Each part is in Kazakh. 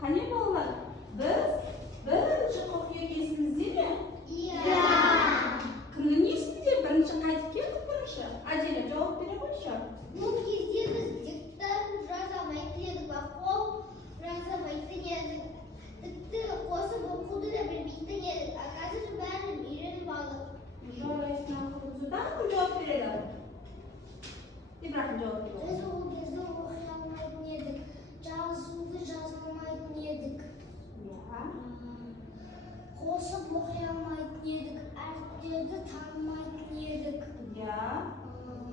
Qani bolalar? Biz birinchi qo'qiyaga esingizda mi? Iya. Kimning esida? Birinchi qaytib keldik birinchi. Ajala javob bera qo'yishar. Bu кезде biz diktat жазамайтын едік, бақол жазамайтын едік. Тіпті қосып оқуды да білмейтін едік. А қазір бәрін үйреніп алдық. Жарайсың ақылдыдан кім жауап береді? İbrahim cevap veriyor. Біз ол кезде оқи алмайтын едік. Жазуды жаза алмайтын едік. Ya. Қосып оқи алмайтын едік. Әріптерді танымайтын едік. Ya.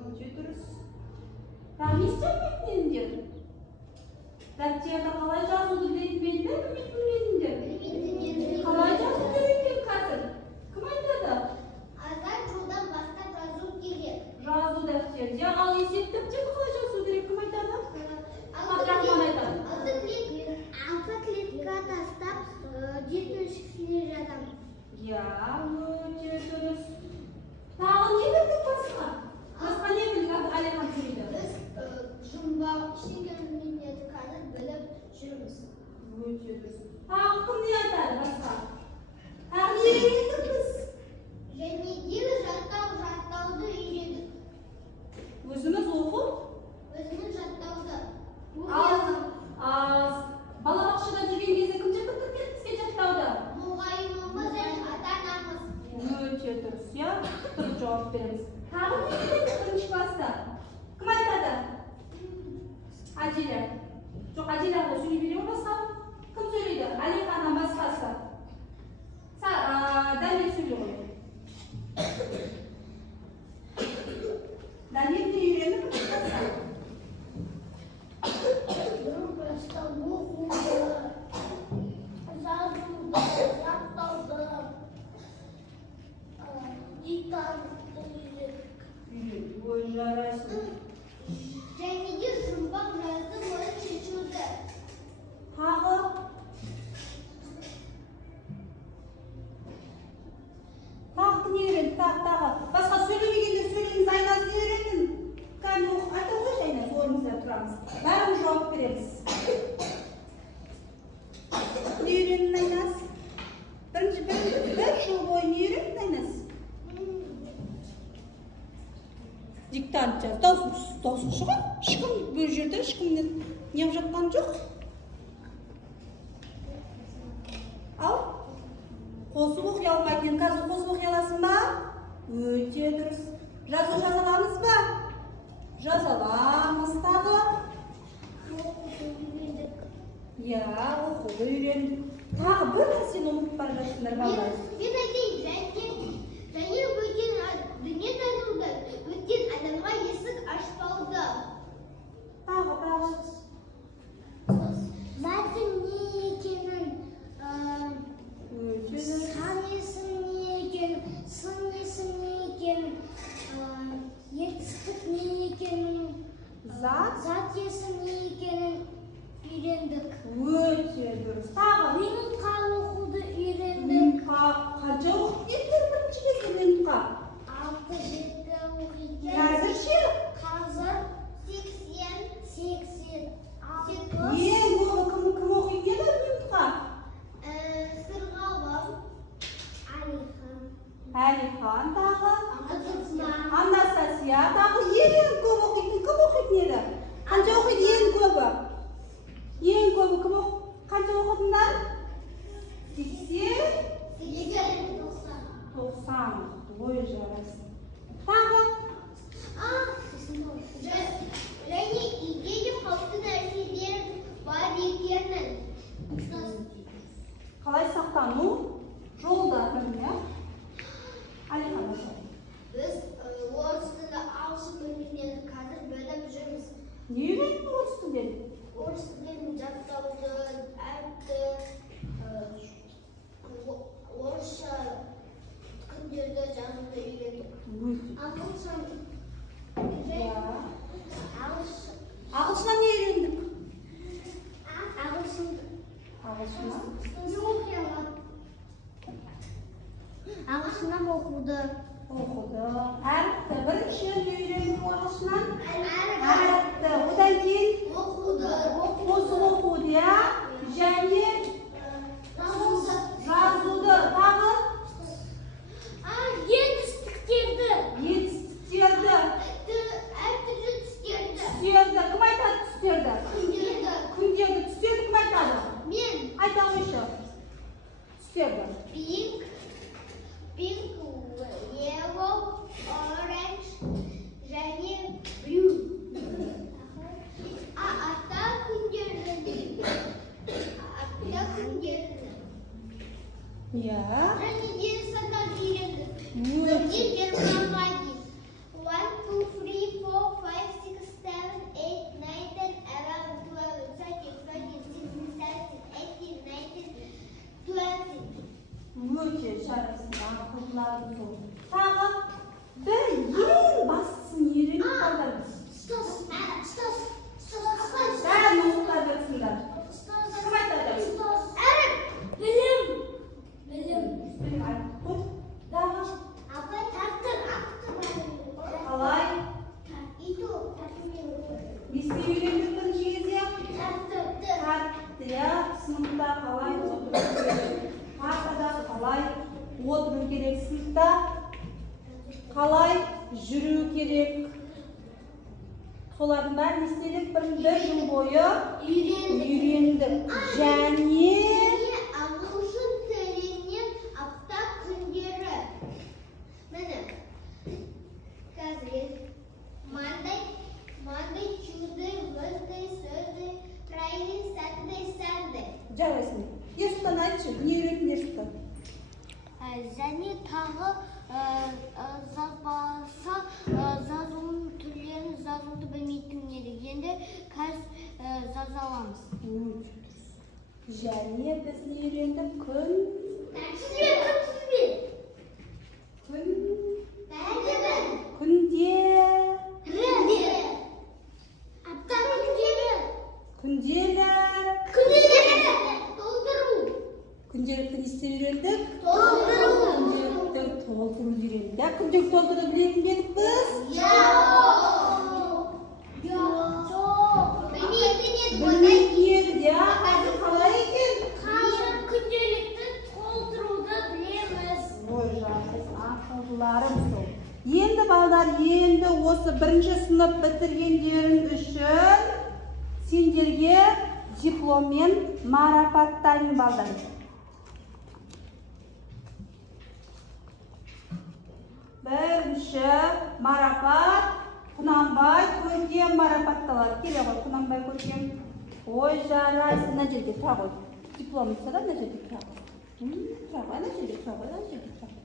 Өте дұрыс. Тағы не істемейтіндер? Дәптерді қалай жазуды білетіндер, білмейтіндер? Білмейтіндер. Қалай жазуды үйренген қазір? Кім айтады? Азар жолдан бастап жазу керек. Жазу дәптерде, ал есеп дәптерді қалай жазу керек? Кім айтады? Абдрахман айтады. Алты клетка тастап, жетіншісіне жазамыз. Ya, өте дұрыс. Тағы не білдік басқа? Басқа не білдік Әлихан сөйледі? Біз жұмбақ ештеңені білмейді, қазір біліп жүрміз. Өте дұрыс. Тағы кім не айтады басқа? Тағы не үйрендік біз? Және де жаттауды үйрендік. Өзіміз оқып, Өзіміз жаттауды. ал балабақшада жүрген кезде кім жаттықтырды бізге жаттауды? Мұғаліміміз және ата-анамыз. Өте дұрыс, иә? Дұрыс жауап береміз. Тағы не үйрендік бірінші класста? Кім айтады? Әжелер. Жоқ, әжелер ғой сөйлей бере ме басқа? Кім сөйлейді? Әлиханнан басқасы. Дәмел сөйлей ғой. Дәмел не үйреніп басқа? Просто оқуды, жазуды, жаттауды, диктантты үйрендік. Ой, жарайсың. Және де жұмбақ жазды оны шешуді. Тағы? Тағы не үйренді? Тағы. Басқа сөйлемегенде сөйлеміз айнасын үйрендің. Кәне оқып айта қойшы айнас, орнымызда тұрамыз. Бәріміз жауап береміз. Не үйрендің айнас? Bir жыл бойы не үйрендің айнас? Диктант жаз. Даусын шығар. Ешкім бұл жерде ешкімнен неғып жатқан жоқ. Ал? Қосып оқи алмайтын. Қазір қосып оқи аласың ба? Өте дұрыс. Жазу жаза аламыз ба? Жазаламыз тағы. Оқуды үйрендік. Я, оқуды үйрендік. Тағы бір нәрсені ұмытып бара жатсыңдар балалар. Мен айтайын, және бөтен дүние тануды, бөтен адамға есік ашпауды. Тағы. Мәтін не екенін, Өте дұрыс. сан есім не екенін, сын есім не екенін, етістік не екенін, зат есім не екенін үйрендік. Өте дұрыс. Тағы. Минутқа оқуды үйрендік. Минутқа қанша оқып кеттіңдер бірінші кезде минутқа? 6-7 оқитын. Қазір ше? Қазір 80. Ең көбі кім оқиды еді минутқа? Сырғалым, Әлихан тағы. Алихан, Анастасия тағы. Ең көп оқитын кім оқитын еді? Қанша оқиды ең көбі? Ең көбі кім қанша оқитындар? 80, 90. Ой, жарайсың. Тағы. және идея қауіпті нәрселер бар екенін. Қалай сақтану? Жолдарын, иә? Әлихан басады. Біз орыс тілі ағылшын тілінен қазір біліп жүрміз. Не үйрендің орыс тілден? Орыс тілін жаттауды, әріпті, орысша күндерді жазуды үйрендік. Ағылшыннан не үйрендік? Ағылшыннан оқуды. Әріпті. Бірінші не үйрендік ағылшыннан? Әріпті. Одан кейін? Оқуды. Қосып оқуды, иә? Және Iya. Және дені санауды үйрендік. Өте. Бірден 20-ға дейін. 1, 2, 3, 4, 5, 6, 7, 8, 9, 10, 11, 12, 13, 14, 15, 16, 17, 18, 19, 20. Өте жарайсың, ақылдыларың сол. Тағы бір ең бастысын үйреніп қалдармыз. Бәрін оқыта берсіңдер. Кім айтады? Білім. Білім айтып қой. Дағы Апа тартыр. қалай? Несіне үйрендік бірінші кезде? Тартты, иә. Сыныпта қалай отыру керек? Партада қалай отыру керек? Сыныпта қалай жүру керек? Солардың бәрін істедік, бір жыл бойы үйрендік. Және ағылшын тілінен апта күндері. Міне, қазір Monday, Tuesday, Wednesday, Thursday, Friday, Saturday, Sunday. жарайсың. Ерсұлтан айтшы, не үйрендің Ерсұлтан? Және тағы жазбаса жазуын түрлерін жазуды білмейтін едік. Енді қазір жаза аламыз. Және біз не үйрендік? Күн. Күнде. Күнделікті не істеп үйрендік? Күнделікті толтыру үйрендік. Күнделікті толтыруды білетін едік біз? Білмейтін едік, иә. Қазір қалай екен? Күнделікті толтыруды білеміз. Ой, жақсы, ақылдыларым сол. Енді балдар, енді осы бірінші сынып бітіргендерің үшін сендерге дипломмен марапаттаймын балдар. Бірінші марапат Құнанбай Көркем марапатталады. Келе ғой, Құнанбай Көркем. Ой, жарайсың, мына жерге тұра ғой. Диплом тұрса да, мына жерге тұра ғой. Тұра ғой, ана жерге тұра ғой, ана жерге тұра ғой.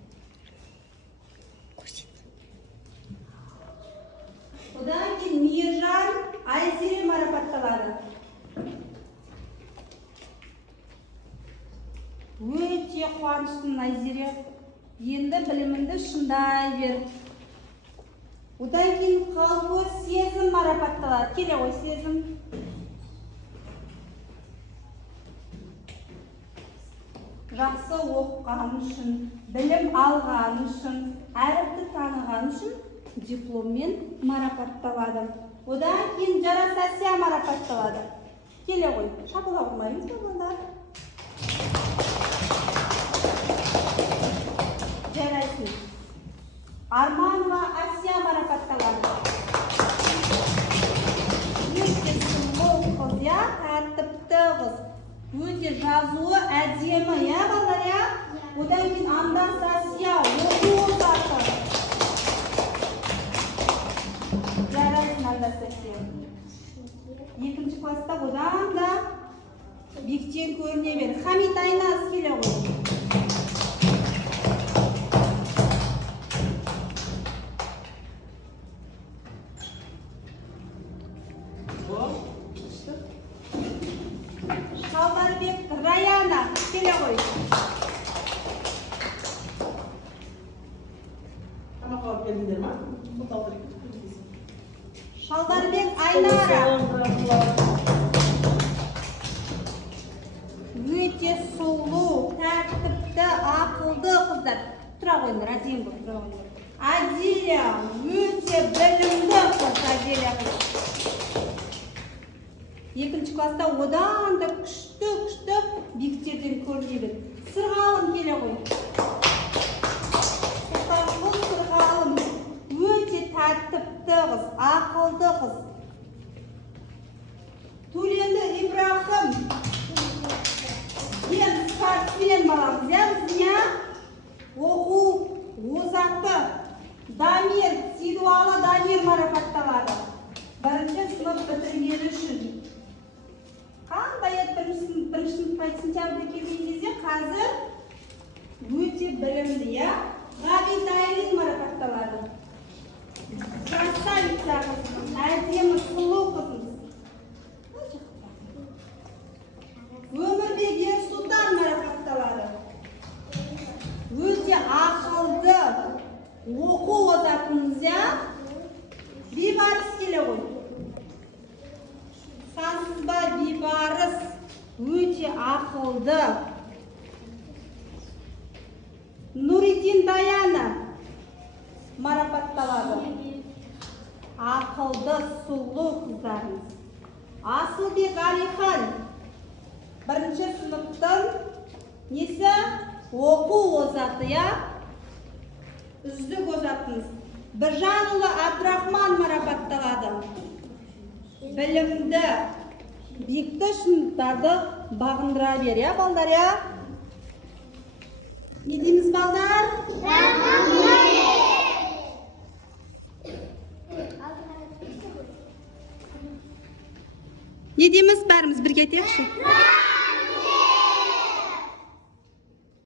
Одан кейін Мейіржан Айзере марапатталады. Өте қуаныштымын Айзере. Енді біліміңді шыңдай бер. Одан кейін Қалқөз Сезім марапатталады. Келе ғой, Сезім. Жақсы оқыған үшін, білім алған үшін, әріпті таныған үшін дипломмен марапатталады. Одан кейін Жарас Әсия марапатталады. Келе ғой, шапыла ұрмаймыз балдар. Жарайсың. Арманова Асия марапатталады. Өте сұлу қыз, я, тәртіпті қыз. Өте жазуы әдемі, я балдар, я? Одан кейін Андас Асия, оқу озаты. Жарайсың, Андас Асия. Екінші класста одан да биіктен көріне бер. Хамит Айназ келе ғой. Шалдарбек Раяна келе ғой. Шалдарбек Айнара. Өте сұлу, тәртіпті, ақылды қыздар. Тұра қойыңдар, әдейін бұл, тұра қойыңдар. Адиля, өте білімді қыз, Адиля қыз. Екінші класста одан да күшті биіктерден көрінеді. Сырғалым келе ғой. Сырғалым өте тәртіпті қыз, ақылды қыз. Төленді Ибрахим. Ең спортсмен баламыз, я біздің оқу озаты. Дамир, Сидуалы Дамир марапатталады. Бірінші сынып бітіргені үшін. Қандай еді бірінші сыныпқа сентябрьде келген кезде қазір Өте білімді, иә? Ғабит Айлин марапатталады. Красавица қызымыз, әдемі сұлу қызымыз. Өмірбек Ерсұлтан марапатталады. Өте ақылды оқу озатымыз, иә? Бейбарыс келе ғой. Сансызба Бейбарыс өте ақылды. Нуридин Даяна марапатталады. Ақылды, сұлу қыздарымыз. Асылбек Алихан бірінші сыныптың несі? Оқу озаты, я? Үздік озатымыз. Біржанұлы Абдрахман марапатталады. Білімді, биікті шындықтарды бағындыра бер, я, балдар, я? Не дейміз, балдар? Не дейміз, бәріміз бірге айтайықшы?